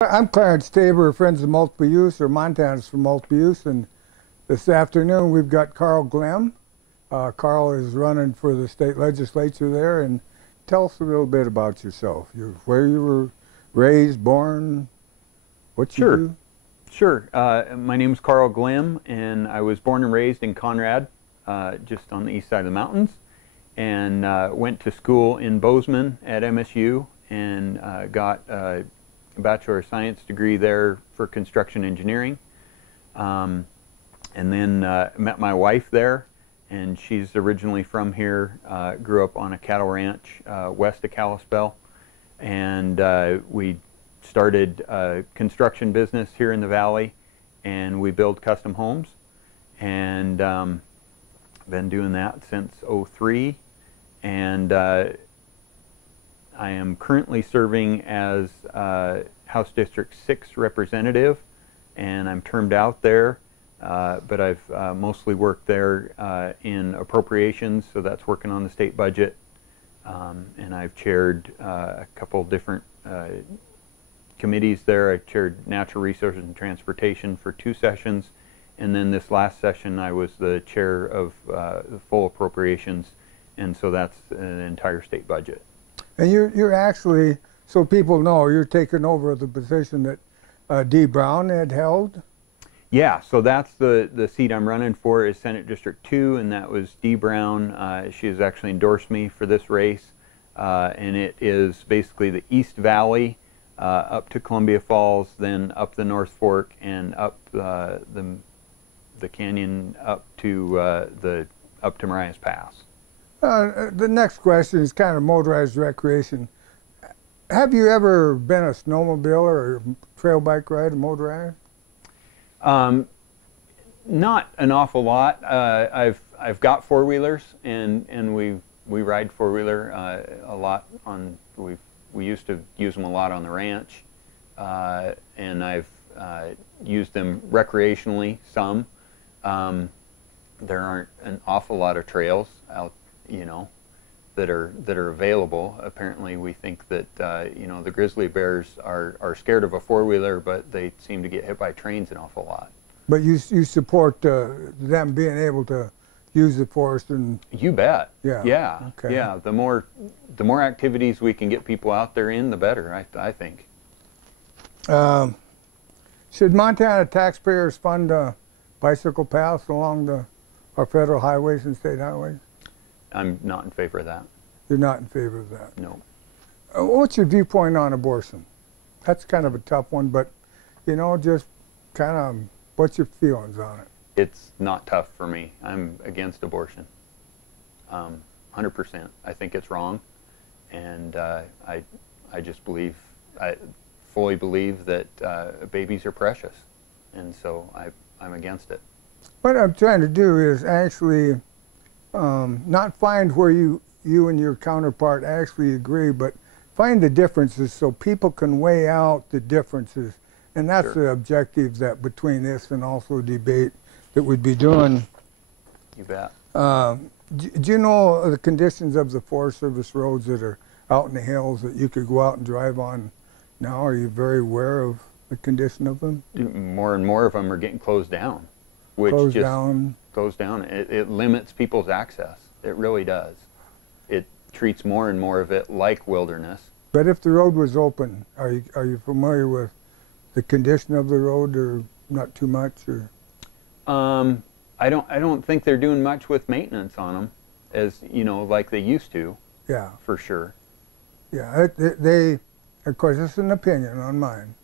I'm Clarence Tabor, Friends of Multiple Use, or Montana's for Multiple Use, and this afternoon we've got Carl Glemm. Carl is running for the state legislature there, and tell us a little bit about yourself. Where you were raised, born, what you do? Sure. My name is Carl Glemm, and I was born and raised in Conrad, just on the east side of the mountains, and went to school in Bozeman at MSU, and got a Bachelor of Science degree there for construction engineering. And then met my wife there, and she's originally from here, grew up on a cattle ranch west of Kalispell, and we started a construction business here in the valley, and we build custom homes, and been doing that since '03, and I am currently serving as House District 6 representative, and I'm termed out there, but I've mostly worked there in appropriations, so that's working on the state budget, and I've chaired a couple different committees there. I chaired Natural Resources and Transportation for 2 sessions, and then this last session I was the chair of the full appropriations, and so that's an entire state budget. And you're actually, so people know, you're taking over the position that Dee Brown had held? Yeah, so that's the seat I'm running for, is Senate District 2, and that was Dee Brown. She has actually endorsed me for this race, and it is basically the East Valley up to Columbia Falls, then up the North Fork, and up the canyon up to Marias Pass. The next question is kind of motorized recreation. Have you ever been a snowmobile or trail bike ride, a motorized? Not an awful lot. I've got 4-wheelers, and we ride 4-wheeler a lot on. We used to use them a lot on the ranch, and I've used them recreationally some. There aren't an awful lot of trails out, that are available. Apparently, we think that the grizzly bears are scared of a 4-wheeler, but they seem to get hit by trains an awful lot. But you support them being able to use the forest, and you bet. Yeah. Yeah. Okay. Yeah. The more activities we can get people out there in, the better. I think. Should Montana taxpayers fund bicycle paths along our federal highways and state highways? I'm not in favor of that. You're not in favor of that? No. What's your viewpoint on abortion? That's kind of a tough one, but, just kind of, what's your feelings on it? It's not tough for me. I'm against abortion. 100%. I think it's wrong, and I just believe, I fully believe that babies are precious, and so I'm against it. What I'm trying to do is actually not find where you and your counterpart actually agree, but find the differences so people can weigh out the differences. And that's Sure. the objective that between this and also debate that we'd be doing. You bet. Do you know the conditions of the Forest Service roads that are out in the hills that you could go out and drive on now? Are you very aware of the condition of them? More and more of them are getting closed down, which Closed just down. goes down. It limits people's access. It really does. It treats more and more of it like wilderness. But if the road was open, are you familiar with the condition of the road, or not too much? Or I don't think they're doing much with maintenance on them, as like they used to. Yeah. For sure. Yeah. They, of course, it's an opinion on mine,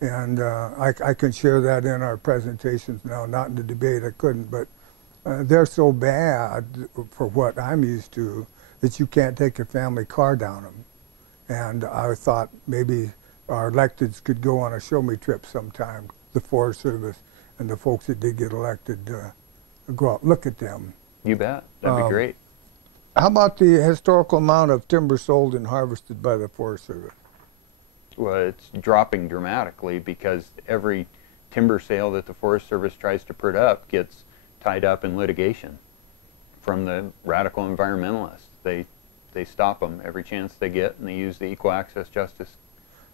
and I can share that in our presentations now. Not in the debate, I couldn't, but they're so bad for what I'm used to that you can't take a family car down them. And I thought maybe our electeds could go on a show-me trip sometime, the Forest Service and the folks that did get elected, go out, look at them. You bet. That'd be great. How about the historical amount of timber sold and harvested by the Forest Service? Well, it's dropping dramatically because every timber sale that the Forest Service tries to put up gets tied up in litigation from the radical environmentalists. They stop them every chance they get, and they use the equal access justice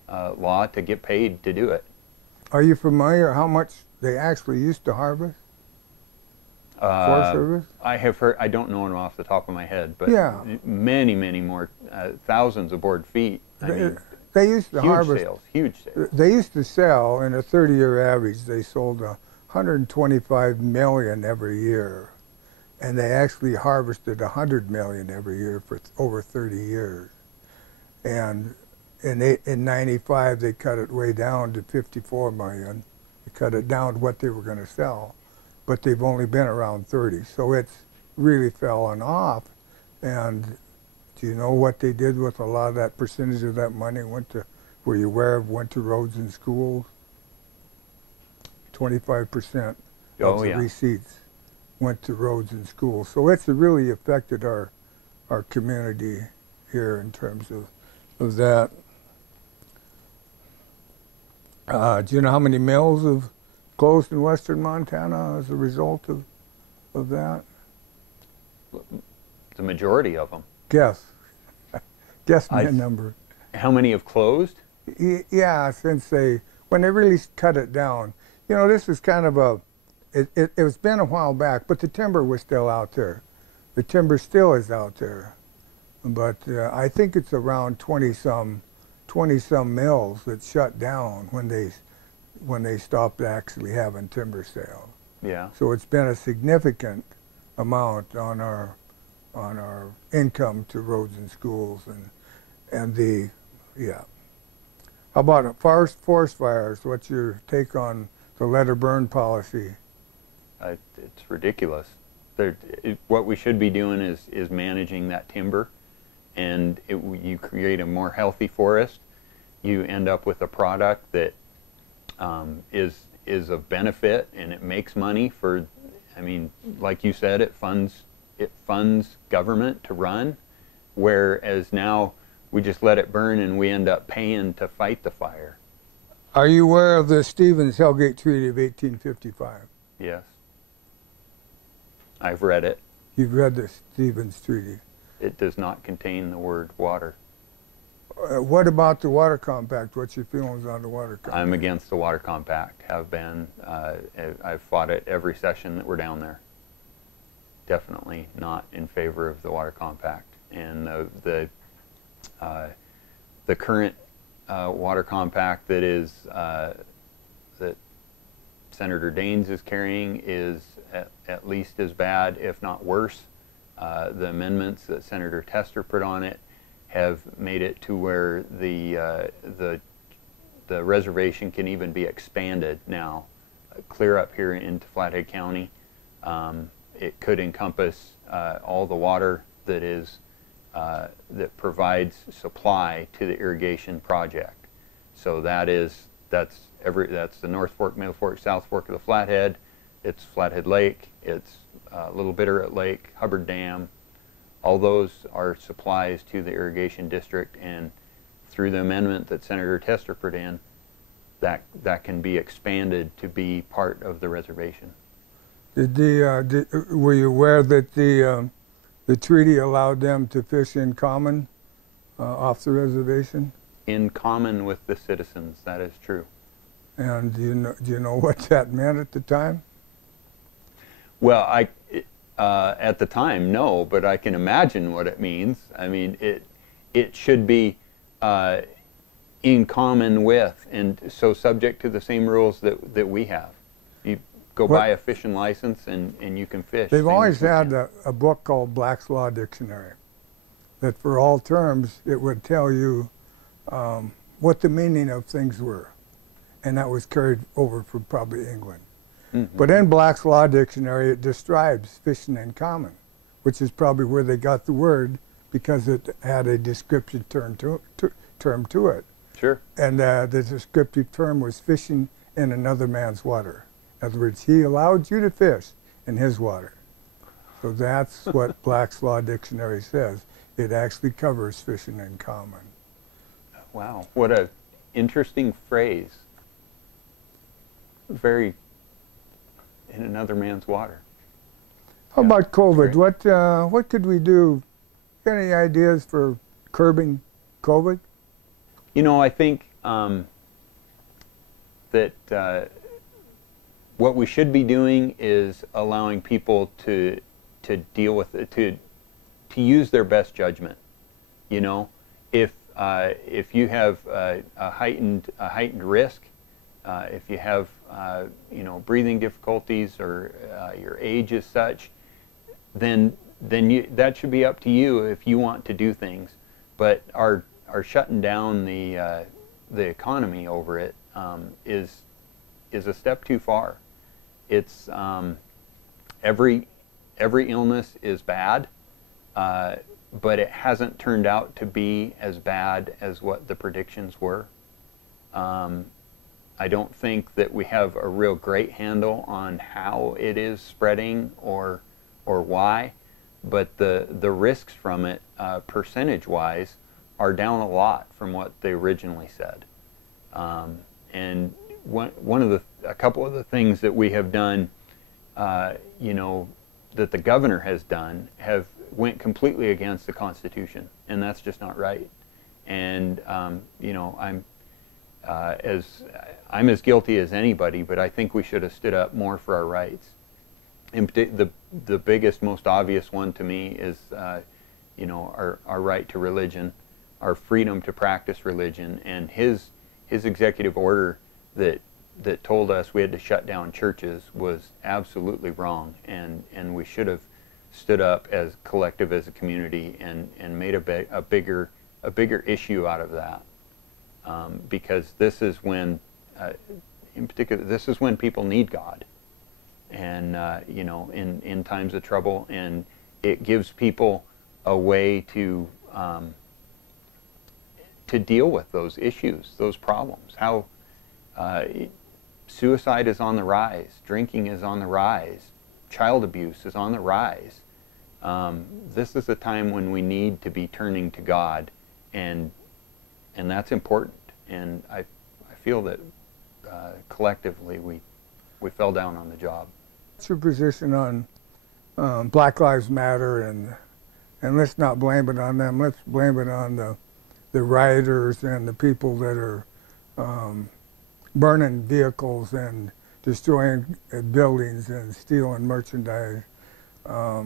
law to get paid to do it. Are you familiar how much they actually used to harvest? Forest Service? I have heard, I don't know it off the top of my head, but Yeah. many, many more, thousands of board feet. I mean, They used to huge harvest. sales, huge sales. They used to sell, in a 30-year average, they sold 125 million every year. And they actually harvested 100 million every year for over 30 years. And in 95, they cut it way down to 54 million. They cut it down to what they were going to sell. But they've only been around 30. So it's really fallen off. And do you know what they did with a lot of that percentage of that money went to, were you aware of, went to roads and schools? 25% of the receipts went to roads and schools. So it's really affected our community here in terms of that. Do you know how many mills have closed in western Montana as a result of that? The majority of them. Guess. Guess my number. How many have closed? Yeah, since when they really cut it down. You know, this is kind of it's been a while back, but the timber was still out there. The timber still is out there. But I think it's around 20-some mills that shut down when they stopped actually having timber sales. Yeah. So it's been a significant amount on our income to roads and schools and the How about forest fires? What's your take on the let or burn policy? It's ridiculous. What we should be doing is managing that timber, and you create a more healthy forest. You end up with a product that is of benefit, and it makes money for. I mean, like you said, it funds government to run, whereas now we just let it burn and we end up paying to fight the fire. Are you aware of the Stevens-Hellgate Treaty of 1855? Yes. I've read it. You've read the Stevens Treaty. It does not contain the word water. What about the Water Compact? What's your feelings on the Water Compact? I'm against the Water Compact. Have been. I've fought it every session that we're down there. Definitely not in favor of the Water Compact. And the current Water Compact that that Senator Daines is carrying is at least as bad, if not worse. The amendments that Senator Tester put on it have made it to where the reservation can even be expanded now, clear up here into Flathead County. It could encompass all the water that that provides supply to the irrigation project. So that's the North Fork, Middle Fork, South Fork of the Flathead. It's Flathead Lake. It's Little Bitterroot Lake, Hubbard Dam. All those are supplies to the irrigation district, and through the amendment that Senator Tester put in, that can be expanded to be part of the reservation. Were you aware that the treaty allowed them to fish in common off the reservation? In common with the citizens, that is true. And do you know what that meant at the time? Well, at the time, no, but I can imagine what it means. I mean, it should be in common with, and so subject to the same rules that we have. You go buy a fishing license and you can fish. They've always had a book called Black's Law Dictionary, that for all terms it would tell you what the meaning of things were, and that was carried over from probably England. Mm-hmm. But in Black's Law Dictionary, it describes fishing in common, which is probably where they got the word, because it had a descriptive term to it. Sure. And the descriptive term was fishing in another man's water. In other words, he allowed you to fish in his water. So that's what Black's Law Dictionary says. It actually covers fishing in common. Wow, what an interesting phrase. Very in another man's water. How about COVID? What could we do? Any ideas for curbing COVID? You know, I think that what we should be doing is allowing people to deal with it, to use their best judgment. You know, if you have a heightened risk, if you have you know, breathing difficulties, or your age is such, then that should be up to you if you want to do things. But our shutting down the economy over it is a step too far. It's every illness is bad, but it hasn't turned out to be as bad as what the predictions were. I don't think that we have a real great handle on how it is spreading or why, but the risks from it, percentage-wise, are down a lot from what they originally said. And a couple of the things that we have done, you know, that the governor has done, have went completely against the Constitution, and that's just not right. And you know, I'm as guilty as anybody, but I think we should have stood up more for our rights. And the biggest, most obvious one to me is, you know, our right to religion, our freedom to practice religion, and his executive order that told us we had to shut down churches was absolutely wrong, and we should have stood up as collective, as a community, and made a bigger issue out of that, because this is when, in particular, this is when people need God, and you know, in times of trouble, and it gives people a way to deal with those issues, those problems. How suicide is on the rise, drinking is on the rise, child abuse is on the rise. This is a time when we need to be turning to God, and that's important. And I feel that collectively we fell down on the job. What's your position on Black Lives Matter, and let's not blame it on them, let's blame it on the rioters and the people that are burning vehicles and destroying buildings and stealing merchandise. Are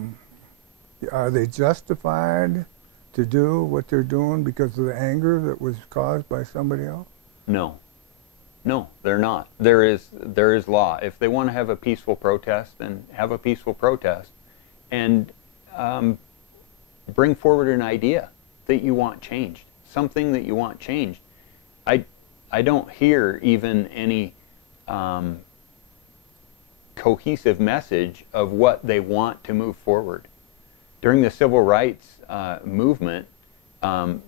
they justified to do what they're doing because of the anger that was caused by somebody else? No. No, they're not. There is law. If they want to have a peaceful protest, then have a peaceful protest, and bring forward an idea that you want changed, something that you want changed. I don't hear even any cohesive message of what they want to move forward. During the civil rights movement,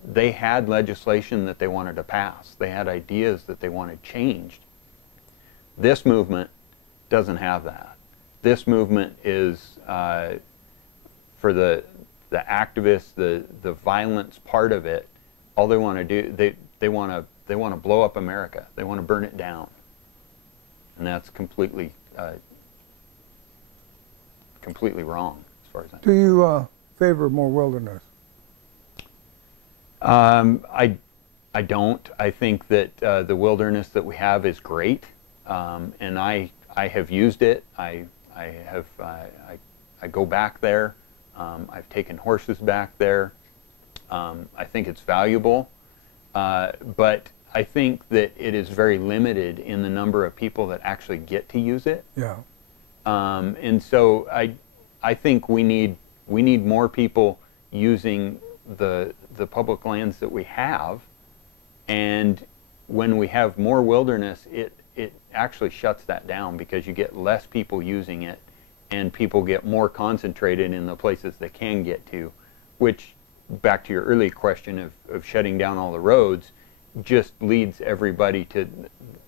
they had legislation that they wanted to pass. They had ideas that they wanted changed. This movement doesn't have that. This movement is for the activists, the violence part of it. All they want to do, they want to blow up America. They want to burn it down, and that's completely wrong as far as I know. Do you favor more wilderness? I don't. I think that the wilderness that we have is great, and I have used it. I go back there. I've taken horses back there. I think it's valuable, but I think that it is very limited in the number of people that actually get to use it. Yeah. And so I think we need more people using the public lands that we have, and when we have more wilderness, it actually shuts that down, because you get less people using it, and people get more concentrated in the places they can get to, which, back to your earlier question of shutting down all the roads, just leads everybody to,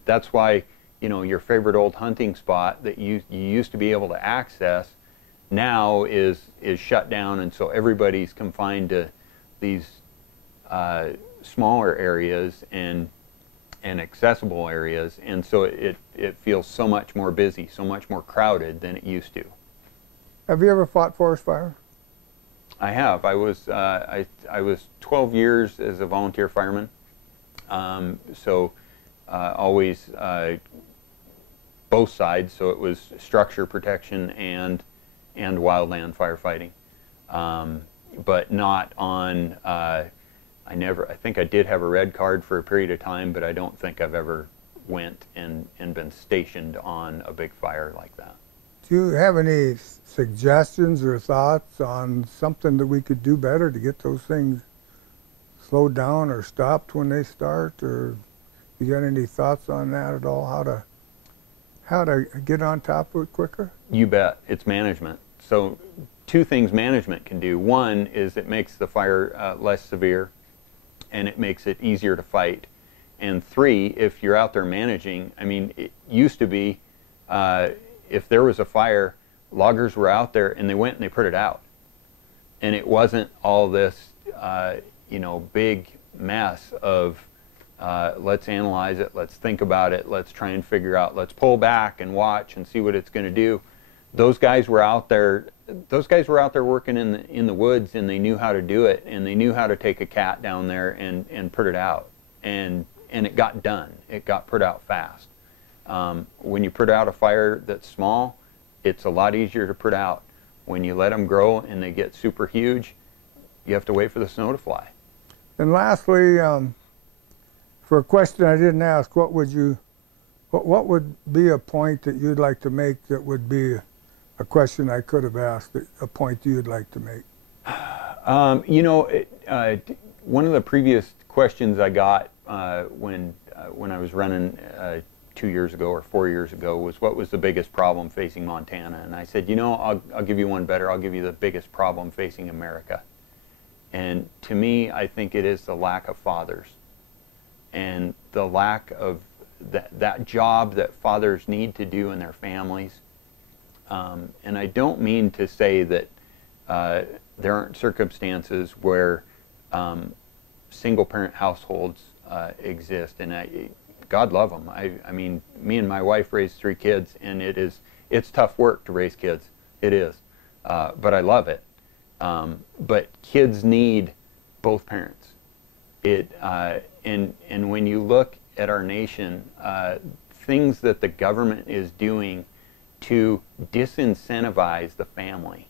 that's why, you know, your favorite old hunting spot that you used to be able to access now is shut down, and so everybody's confined to these smaller areas and accessible areas, and so it feels so much more busy, so much more crowded than it used to. Have you ever fought forest fire? I have. I was 12 years as a volunteer fireman So always both sides. So it was structure protection and wildland firefighting, but not on. I think I did have a red card for a period of time, but I don't think I've ever went and been stationed on a big fire like that. Do you have any suggestions or thoughts on something that we could do better to get those things slowed down or stopped when they start? Or you got any thoughts on that at all? How to get on top of it quicker? You bet. It's management. So two things management can do. One is it makes the fire less severe, and it makes it easier to fight. And three, if you're out there managing, I mean, it used to be if there was a fire, loggers were out there and they went and they put it out. And it wasn't all this, big mess of let's analyze it, let's think about it, let's try and figure out, let's pull back and watch and see what it's going to do. Those guys were out there. Those guys were out there working in the woods, and they knew how to do it, and they knew how to take a cat down there and put it out. And it got done. It got put out fast. When you put out a fire that's small, it's a lot easier to put out. When you let them grow and they get super huge, you have to wait for the snow to fly. And lastly, for a question I didn't ask, what would be a point that you'd like to make that would be a question I could have asked, a point you'd like to make? One of the previous questions I got when I was running 2 years ago or 4 years ago was, what was the biggest problem facing Montana? And I said, I'll give you one better. I'll give you the biggest problem facing America. And to me, I think it is the lack of fathers and the lack of that job that fathers need to do in their families. And I don't mean to say that there aren't circumstances where single-parent households exist, and God love them. I mean, me and my wife raised 3 kids, and it's tough work to raise kids. It is, but I love it. But kids need both parents. And when you look at our nation, things that the government is doing to disincentivize the family,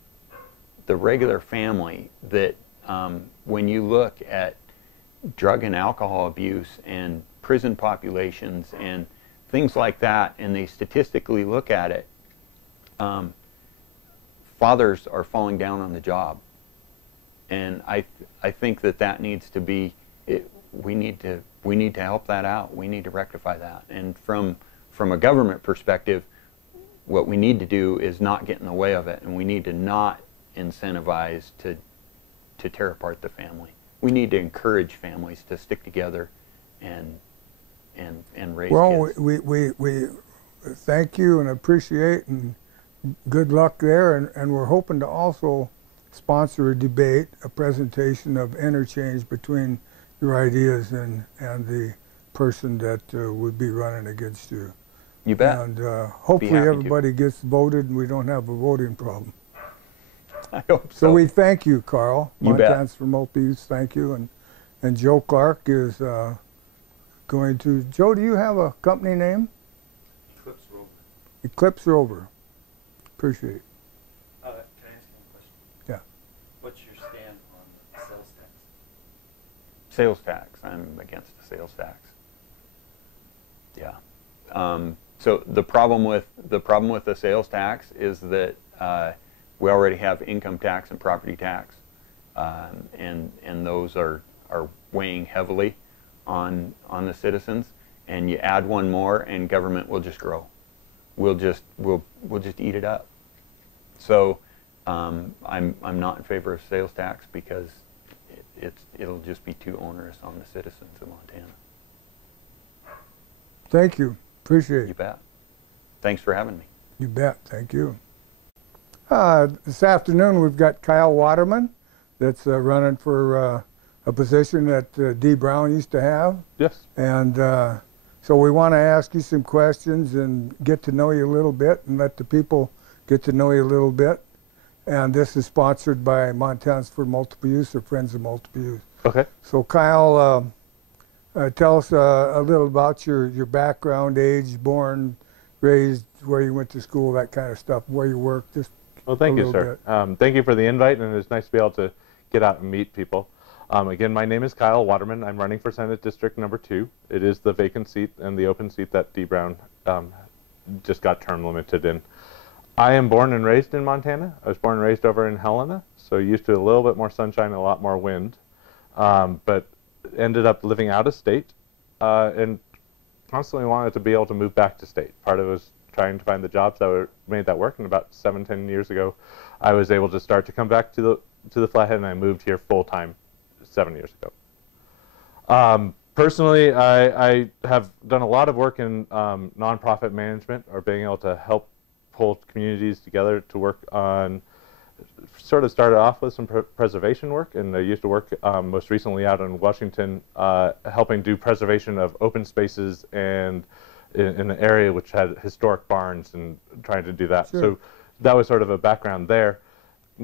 the regular family, that when you look at drug and alcohol abuse and prison populations and things like that, and they statistically look at it, fathers are falling down on the job. And I think that needs to be, we need to help that out. We need to rectify that. And from a government perspective, what we need to do is not get in the way of it, and we need to not incentivize to tear apart the family. We need to encourage families to stick together and raise kids. Well, we thank you and appreciate, and good luck there, and we're hoping to also sponsor a debate, a presentation of interchange between your ideas and the person that would be running against you. You bet. And hopefully everybody gets voted and we don't have a voting problem. I hope so. So we thank you, Carl. You bet. Montans for Multi-Use, thank you. And Joe Clark is going to, Joe, do you have a company name? Eclipse Rover. Eclipse Rover. Appreciate it. Can I ask you a question? Yeah. What's your stand on sales tax? Sales tax. I'm against the sales tax. Yeah. So the problem with the sales tax is that we already have income tax and property tax, and those are weighing heavily on the citizens. And you add one more, and government will just grow. We'll just eat it up. So I'm not in favor of sales tax because it'll just be too onerous on the citizens of Montana. Thank you. Appreciate it. You bet. Thanks for having me. You bet. Thank you. This afternoon we've got Kyle Waterman that's running for a position that Dee Brown used to have. Yes. And so we want to ask you some questions and get to know you a little bit and let the people get to know you a little bit. And this is sponsored by Montans for Multiple Use or Friends of Multiple Use. Okay. So Kyle, Tell us a little about your background, age, born, raised, where you went to school, that kind of stuff, where you work, just Well, thank a you, little sir. Thank you for the invite, and it's nice to be able to get out and meet people. Again, my name is Kyle Waterman. I'm running for Senate District number 2. It is the vacant seat and the open seat that D. Brown just got term limited in. I am born and raised in Montana. I was born and raised over in Helena, so used to a little bit more sunshine and a lot more wind, but ended up living out of state and constantly wanted to be able to move back to state. Part of it was trying to find the jobs that made that work, and about 7-10 years ago, I was able to start to come back to the Flathead, and I moved here full-time 7 years ago. Personally, I have done a lot of work in nonprofit management, or being able to help pull communities together to work on, sort of started off with some preservation work, and I used to work most recently out in Washington helping do preservation of open spaces and in an area which had historic barns and trying to do that. Sure. So that was sort of a background there.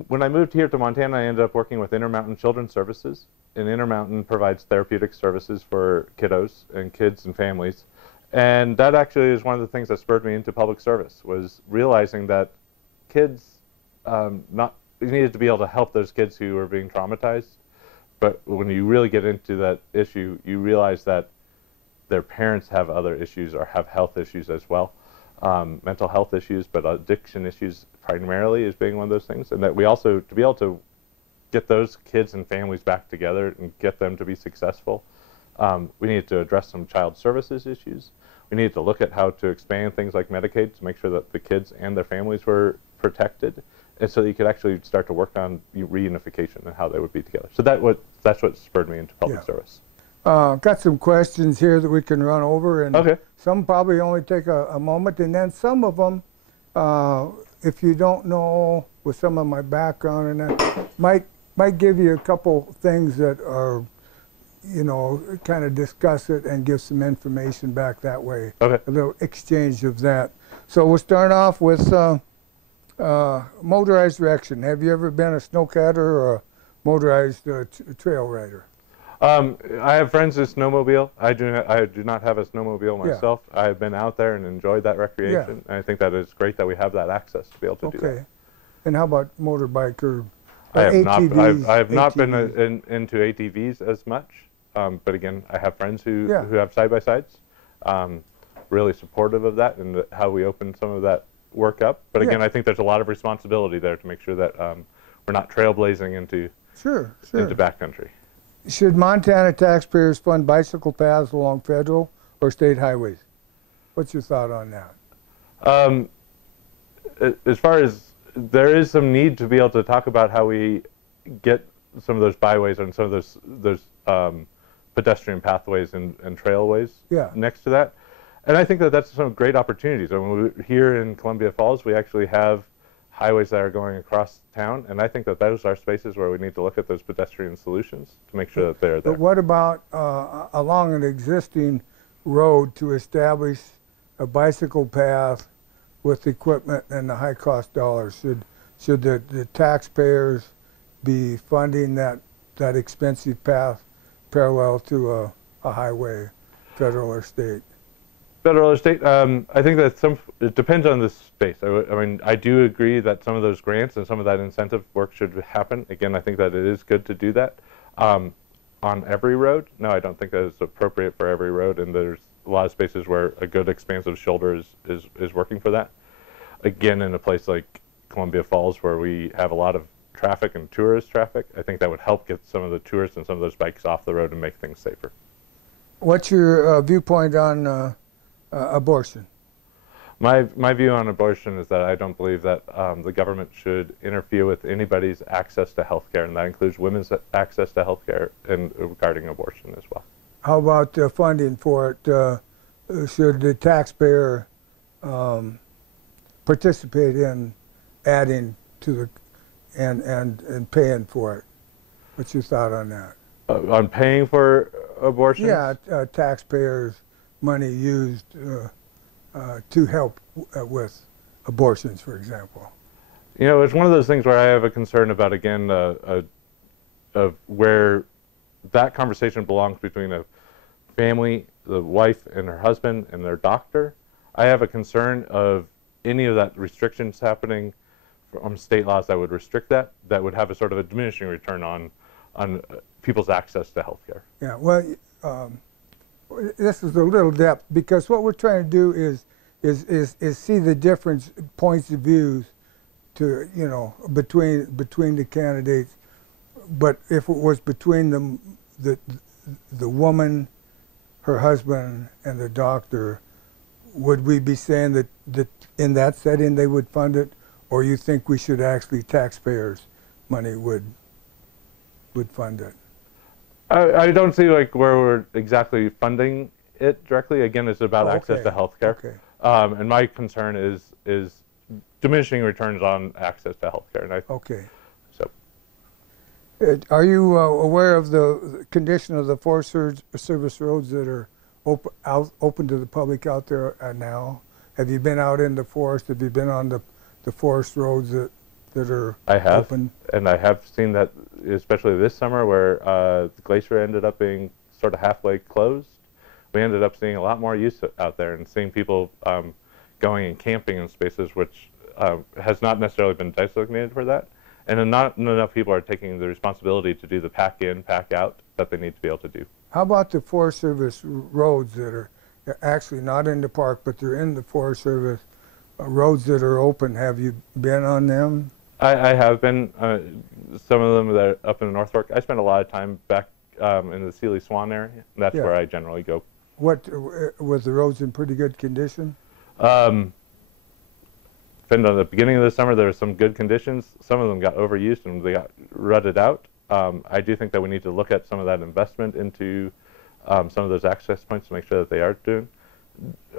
When I moved here to Montana, I ended up working with Intermountain Children's Services, and Intermountain provides therapeutic services for kiddos and kids and families. And that actually is one of the things that spurred me into public service, was realizing that kids, you needed to be able to help those kids who were being traumatized. But when you really get into that issue, you realize that their parents have other issues or have health issues as well. Mental health issues, but addiction issues primarily is being one of those things. And that we also, to be able to get those kids and families back together and get them to be successful, we needed to address some child services issues. We needed to look at how to expand things like Medicaid to make sure that the kids and their families were protected, and so that you could actually start to work on reunification and how they would be together. So that's what spurred me into public service. Got some questions here that we can run over, and Okay. some probably only take a moment, and then some of them, if you don't know, with some of my background and that, might give you a couple things that are, you know, kind of discuss it and give some information back that way. Okay. A little exchange of that. So we'll start off with motorized direction. Have you ever been a snowcatter or a motorized trail rider? I have friends who snowmobile. I do not have a snowmobile myself. I have been out there and enjoyed that recreation. And I think that it's great that we have that access to be able to do that. Okay. And how about motorbike or I have ATVs? I have not been ATVs? into ATVs as much, but again, I have friends who Yeah. have side-by-sides. Really supportive of that and how we open some of that work up. But again, Yeah. I think there's a lot of responsibility there to make sure that we're not trailblazing into Sure. backcountry. Should Montana taxpayers fund bicycle paths along federal or state highways? What's your thought on that? As far as there is some need to be able to talk about how we get some of those byways and some of those pedestrian pathways and trailways next to that. And I think that that's some great opportunities. I mean, here in Columbia Falls, we actually have highways that are going across town, and I think that those are spaces where we need to look at those pedestrian solutions to make sure that they're there. But what about along an existing road to establish a bicycle path with equipment and the high-cost dollars? Should the taxpayers be funding that expensive path parallel to a highway, federal or state? Federal or state, I think that it depends on the space. I mean, I do agree that some of those grants and some of that incentive work should happen. Again, I think that it is good to do that. On every road, no, I don't think that it's appropriate for every road, and there's a lot of spaces where a good expansive shoulder is working for that. Again, in a place like Columbia Falls, where we have a lot of traffic and tourist traffic, I think that would help get some of the tourists and some of those bikes off the road and make things safer. What's your viewpoint on abortion? My view on abortion is that I don't believe that the government should interfere with anybody's access to health care, and that includes women's access to health care and regarding abortion as well. How about funding for it? Should the taxpayer participate in adding to the and paying for it? What's your thought on that? On paying for abortions? Yeah, taxpayers' money used to help with abortions, for example. You know, it's one of those things where I have a concern about, again, of where that conversation belongs between a family, the wife and her husband and their doctor. I have a concern of any of that restrictions happening from state laws that would restrict that would have a sort of a diminishing return on people's access to health care. Yeah, well, this is a little depth, because what we're trying to do is see the different points of views to, you know, between the candidates. But if it was between the woman, her husband, and the doctor, would we be saying that in that setting they would fund it, or you think we should actually, taxpayers' money would fund it? I don't see like where we're exactly funding it directly. Again, it's about access to health care. Okay. And my concern is diminishing returns on access to health care. Okay. So, are you aware of the condition of the Forest Service roads that are open to the public out there now? Have you been out in the forest? Have you been on the forest roads that are I have, open? and I have seen that, especially this summer, where the glacier ended up being sort of halfway closed. We ended up seeing a lot more use out there and seeing people going and camping in spaces which has not necessarily been designated for that. And not enough people are taking the responsibility to do the pack in, pack out that they need to be able to do. How about the Forest Service roads that are actually not in the park, but they're in the Forest Service roads that are open? Have you been on them? I have been. Some of them that are up in the North Fork. I spent a lot of time back in the Sealy Swan area. And that's where I generally go. What was the roads in pretty good condition? Depending on the beginning of the summer, there were some good conditions. Some of them got overused and they got rutted out. I do think that we need to look at some of that investment into some of those access points to make sure that they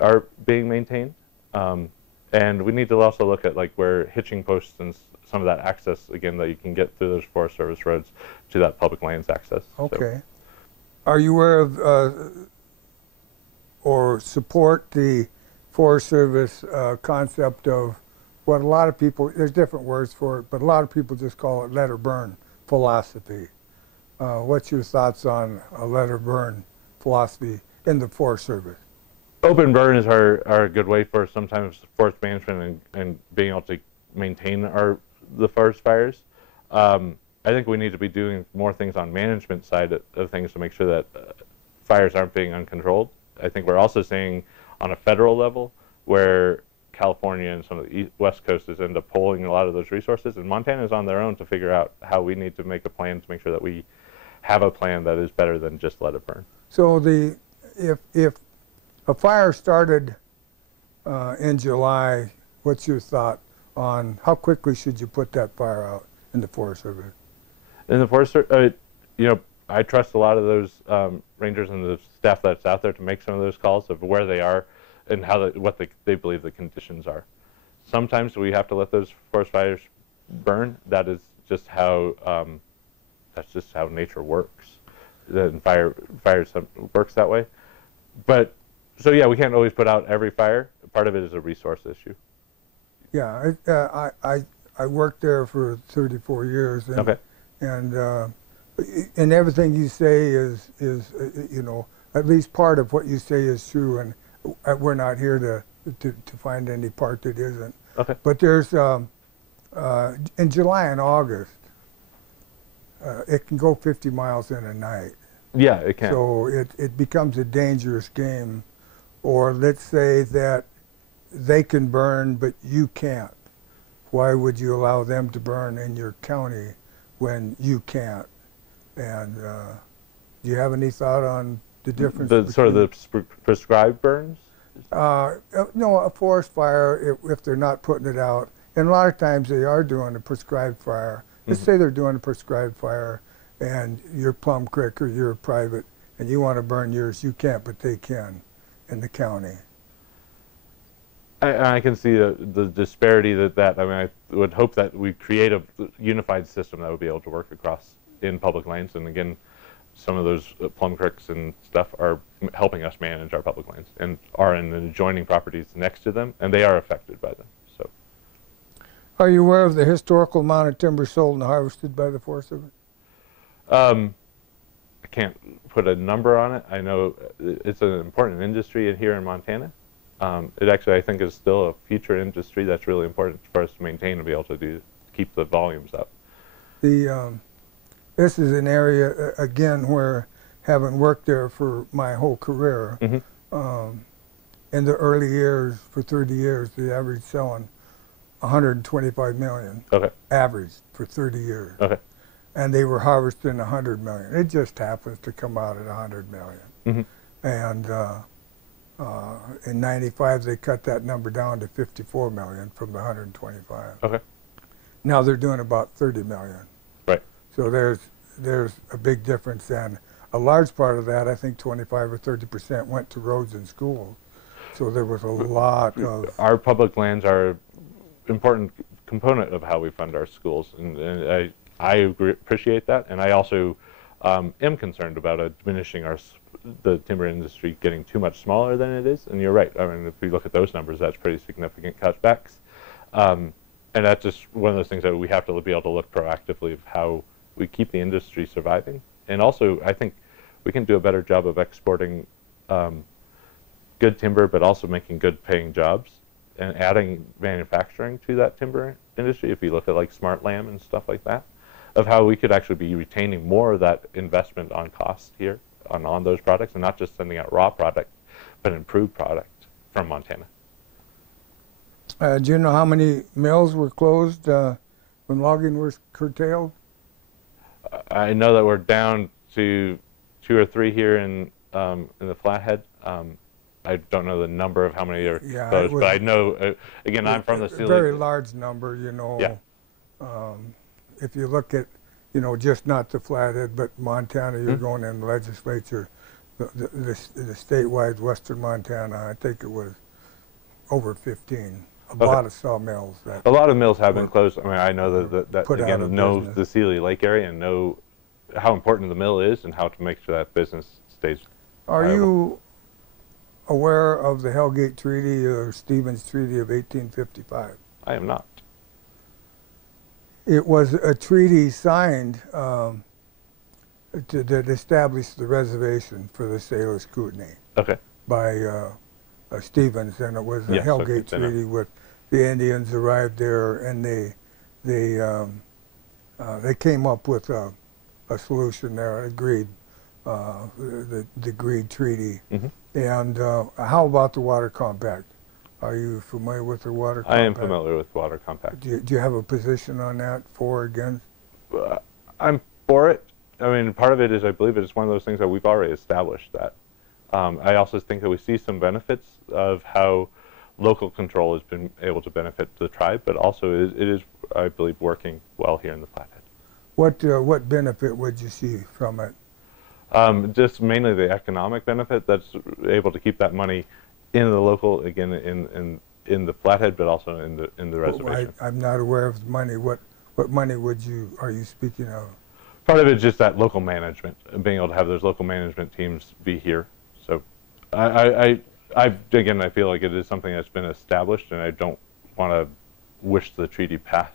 are being maintained. And we need to also look at like where hitching posts and some of that access, again, that you can get through those Forest Service roads to that public lands access. Okay. So. Are you aware of or support the Forest Service concept of what a lot of people, there's different words for it, but a lot of people just call it let her burn philosophy. What's your thoughts on a let her burn philosophy in the Forest Service? Open burns are a good way for sometimes forest management and being able to maintain the forest fires. I think we need to be doing more things on management side of things to make sure that fires aren't being uncontrolled. I think we're also seeing on a federal level where California and some of the West Coast end up pulling a lot of those resources, and Montana is on their own to figure out how we need to make a plan to make sure that we have a plan that is better than just let it burn. So if a fire started in July, what's your thought on how quickly should you put that fire out in the Forest Service? In the Forest Service, you know, I trust a lot of those rangers and the staff that's out there to make some of those calls of where they are and how what they believe the conditions are. Sometimes we have to let those forest fires burn. That is just how nature works. And fires works that way. But so yeah, we can't always put out every fire. Part of it is a resource issue. Yeah, I worked there for 34 years. And, okay. And everything you say is you know, at least part of what you say is true, and we're not here to find any part that isn't. Okay. But there's in July and August, it can go 50 miles in a night. Yeah, it can. So it becomes a dangerous game. Or let's say that they can burn, but you can't. Why would you allow them to burn in your county when you can't? And do you have any thought on the difference? Sort of the prescribed burns? No, a forest fire, if they're not putting it out, and a lot of times they are doing a prescribed fire. Let's say they're doing a prescribed fire, and you're Plum Creek or you're private, and you want to burn yours, you can't, but they can in the county. I can see the disparity that I mean, I would hope that we create a unified system that would be able to work across in public lands. And again, some of those plum creeks and stuff are helping us manage our public lands and are in the adjoining properties next to them, and they are affected by them. So, are you aware of the historical amount of timber sold and harvested by the Forest Service? I can't put a number on it. I know it's an important industry here in Montana. It actually, I think, is still a future industry that's really important for us to maintain and be able to keep the volumes up. This is an area, again, where, having worked there for my whole career, in the early years, for 30 years, the average selling 125 million. Okay. Average for 30 years. Okay. And they were harvesting 100 million. It just happens to come out at 100 million. And in 95, they cut that number down to 54 million from the 125. Okay. Now they're doing about 30 million. Right. So there's a big difference, and a large part of that, I think 25 or 30%, went to roads and schools. So there was a lot of... Our public lands are an important component of how we fund our schools, and I appreciate that, and I also am concerned about diminishing the timber industry getting too much smaller than it is. And you're right. I mean, if we look at those numbers, that's pretty significant cutbacks. And that's just one of those things that we have to be able to look proactively of how we keep the industry surviving. And also, I think we can do a better job of exporting good timber, but also making good paying jobs and adding manufacturing to that timber industry. If you look at like smart lamb and stuff like that, of how we could actually be retaining more of that investment on cost here on those products, and not just sending out raw product, but improved product from Montana. Do you know how many mills were closed when logging was curtailed? I know that we're down to 2 or 3 here in the Flathead. I don't know the number of how many are closed, but I know, again, I'm from the Sealy. A very large number, you know. Yeah. If you look at, you know, just not the Flathead, but Montana, you're going in the legislature, the statewide Western Montana, I think it was over 15. A lot of sawmills. A lot of mills have been closed. I mean, I know that again, know business. the Sealy Lake area and know how important the mill is and how to make sure that business stays Are viable. you aware of the Hellgate Treaty or Stevens Treaty of 1855? I am not. It was a treaty signed that established the reservation for the Salish Kootenai Okay. by Stevens, and it was a Yes, Hellgate okay, Treaty with the Indians arrived there, and they came up with a solution there, agreed, the agreed treaty. And how about the Water Compact? Are you familiar with the Water Compact? I am familiar with Water Compact. Do you have a position on that, for or against? I'm for it. I mean, part of it is I believe it's one of those things that we've already established that. I also think that we see some benefits of how local control has been able to benefit the tribe, but also it is, I believe, working well here in the Flathead. What benefit would you see from it? Just mainly the economic benefit that's able to keep that money in the local, again, in the Flathead, but also in the reservation. I'm not aware of the money. What money are you speaking of? Part of it is just that local management, being able to have those local management teams be here. So again, I feel like it is something that's been established, and I don't want to wish the treaty pass.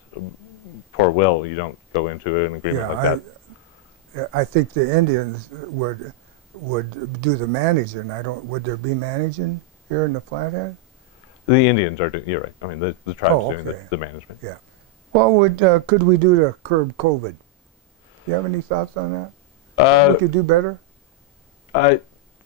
Poor will, you don't go into an agreement like that. I think the Indians would do the managing. Would there be managing here in the Flathead? The Indians are doing, you're right. I mean, the tribe's doing the management. Yeah. What could we do to curb COVID? Do you have any thoughts on that? We could do better?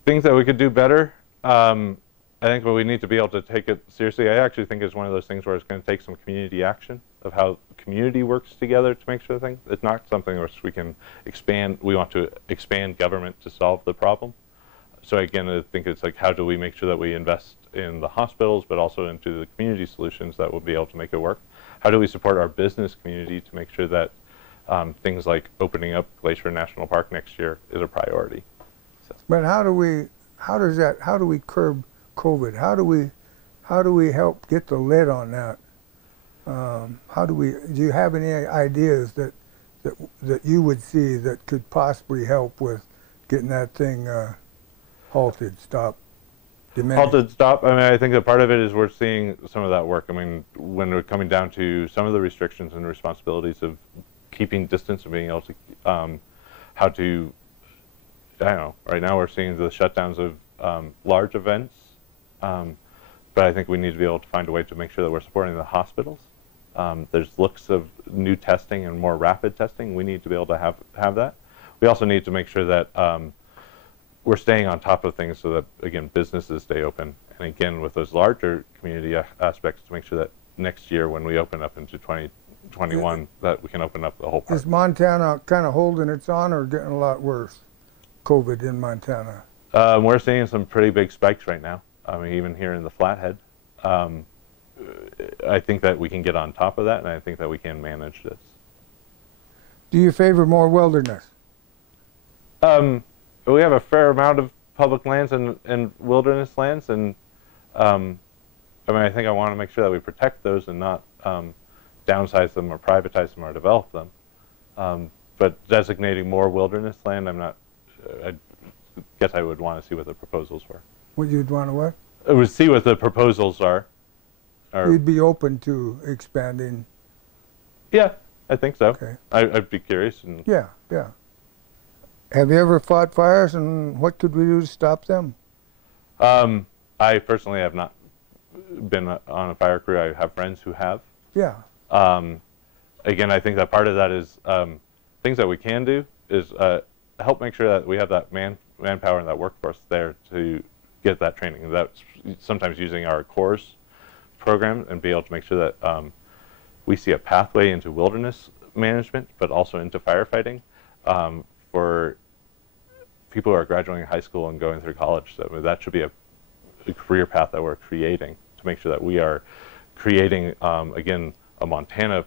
Things that we could do better. I think we need to be able to take it seriously. I actually think it's one of those things where it's going to take some community action of how the community works together to make sure the thing. It's not something where we can expand. We want to expand government to solve the problem. So again, I think it's like, how do we make sure that we invest in the hospitals, but also into the community solutions that will be able to make it work? How do we support our business community to make sure that things like opening up Glacier National Park next year is a priority? So. But how do we curb COVID? How do we help get the lid on that? Do you have any ideas that you would see that could possibly help with getting that thing halted, stopped, diminished? Halted, stopped. I mean, I think that part of it is we're seeing some of that work. I mean, when we're coming down to some of the restrictions and responsibilities of keeping distance and being able to, how to I don't know, right now we're seeing the shutdowns of large events, but I think we need to be able to find a way to make sure that we're supporting the hospitals. There's looks of new testing and more rapid testing. We need to be able to have that. We also need to make sure that we're staying on top of things so that, again, businesses stay open. And again, with those larger community aspects, to make sure that next year when we open up into 2021, that we can open up the whole park. Is Montana kind of holding its own or getting a lot worse, COVID in Montana? We're seeing some pretty big spikes right now. I mean, even here in the Flathead. I think that we can get on top of that, and I think that we can manage this. Do you favor more wilderness? We have a fair amount of public lands and wilderness lands, and I mean, I think I want to make sure that we protect those and not downsize them or privatize them or develop them. But designating more wilderness land, I'm not. I guess I would want to see what the proposals were. What you'd want to what? I would see what the proposals are. You'd be open to expanding? Yeah, I think so. Okay. I'd be curious. And Yeah, yeah. Have you ever fought fires, and what could we do to stop them? I personally have not been on a fire crew. I have friends who have. Yeah. Again, I think that part of that is things that we can do is help make sure that we have that manpower and that workforce there to get that training. That's sometimes using our course program and be able to make sure that we see a pathway into wilderness management, but also into firefighting for people who are graduating high school and going through college. So that should be a career path that we're creating to make sure that we are creating, again, a Montana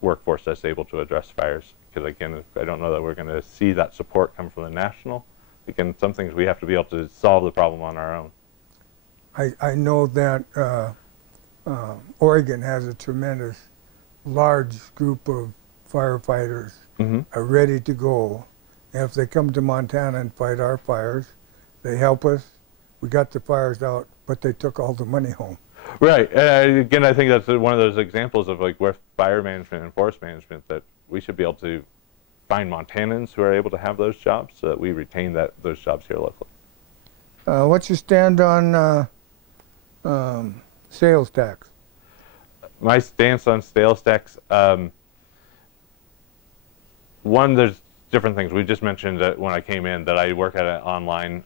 workforce that's able to address fires. Because again, I don't know that we're going to see that support come from the national. Again, some things we have to be able to solve the problem on our own. I know that Oregon has a tremendous, large group of firefighters are ready to go. And if they come to Montana and fight our fires, they help us. We got the fires out, but they took all the money home. Right. And again, I think that's one of those examples of like where fire management and forest management that we should be able to find Montanans who are able to have those jobs so that we retain those jobs here locally. What's your stand on sales tax? My stance on sales tax, one, there's different things. We just mentioned that when I came in that I work at an online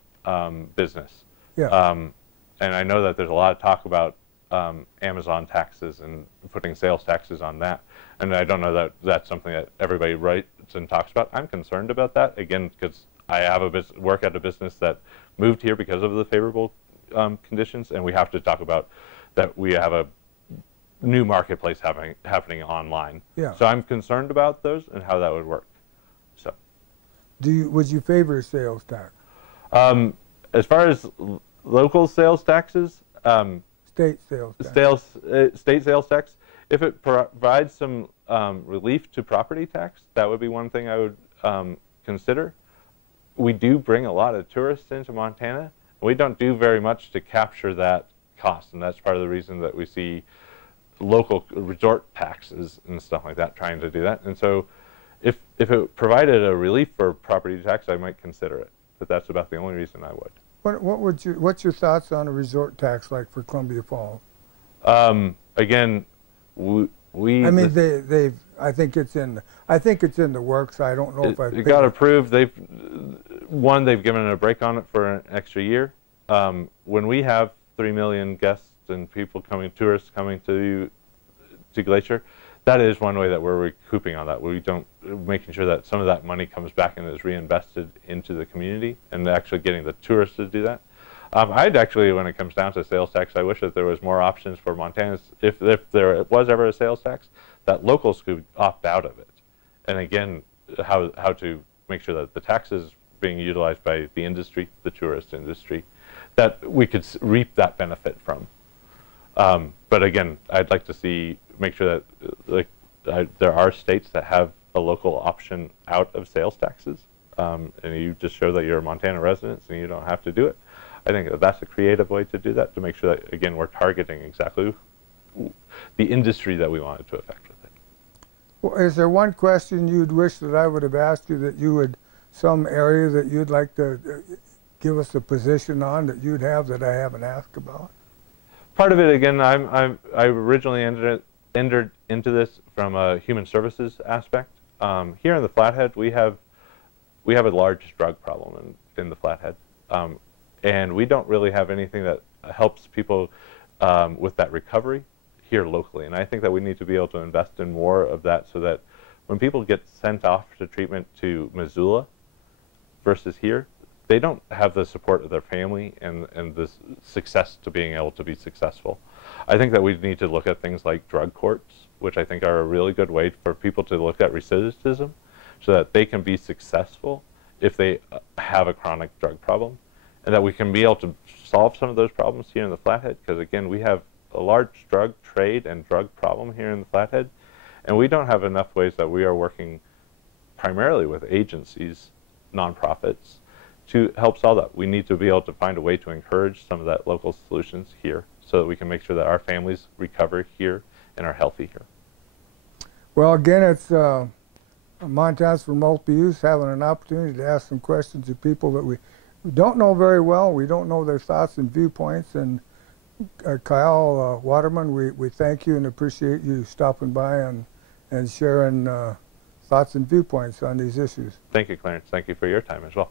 business. Yeah. And I know that there's a lot of talk about Amazon taxes and putting sales taxes on that. And I don't know that that's something that everybody writes and talks about. I'm concerned about that, again, because I have work at a business that moved here because of the favorable conditions, and we have to talk about that we have a new marketplace happening online. Yeah. So I'm concerned about those and how that would work. So, would you favor sales tax? As far as local sales taxes, State sales tax. State sales tax, if it provides some relief to property tax, that would be one thing I would consider. We do bring a lot of tourists into Montana. We don't do very much to capture that cost, and that's part of the reason that we see local resort taxes and stuff like that trying to do that. And so if it provided a relief for property tax, I might consider it, but that's about the only reason I would. What's your thoughts on a resort tax like for Columbia Falls? Again, we I mean, I think it's in the works. I don't know if it got approved. They've given a break on it for an extra year. When we have 3 million guests and tourists coming to Glacier, that is one way that we're recouping on that. Making sure that some of that money comes back and is reinvested into the community and actually getting the tourists to do that. I'd actually, when it comes down to sales tax, I wish that there was more options for Montanans. If there was ever a sales tax, that locals could opt out of it. And again, how to make sure that the tax is being utilized by the industry, the tourist industry, that we could reap that benefit from. But again, I'd like to make sure that there are states that have a local option out of sales taxes, and you just show that you're a Montana resident and you don't have to do it. I think that's a creative way to do that, to make sure that, again, we're targeting exactly the industry that we wanted to affect with it. Well, is there one question you'd wish that I would have asked you that you would some area that you'd like to give us a position on that you'd have that I haven't asked about? Part of it, again, I originally entered into this from a human services aspect. Here in the Flathead, we have a large drug problem in the Flathead, and we don't really have anything that helps people with that recovery here locally. And I think that we need to be able to invest in more of that, so that when people get sent off to treatment to Missoula versus here, they don't have the support of their family and the success to being able to be successful. I think that we need to look at things like drug courts, which I think are a really good way for people to look at recidivism, so that they can be successful if they have a chronic drug problem, and that we can be able to solve some of those problems here in the Flathead, because again, we have a large drug trade and drug problem here in the Flathead, and we don't have enough ways that we are working primarily with agencies, nonprofits, to help solve that. We need to be able to find a way to encourage some of that local solutions here, so that we can make sure that our families recover here and are healthy here. Well, again, it's Montans for Multi-Use, having an opportunity to ask some questions to people that we don't know very well. We don't know their thoughts and viewpoints. And Kyle Waterman, we thank you and appreciate you stopping by and sharing thoughts and viewpoints on these issues. Thank you, Clarence. Thank you for your time as well.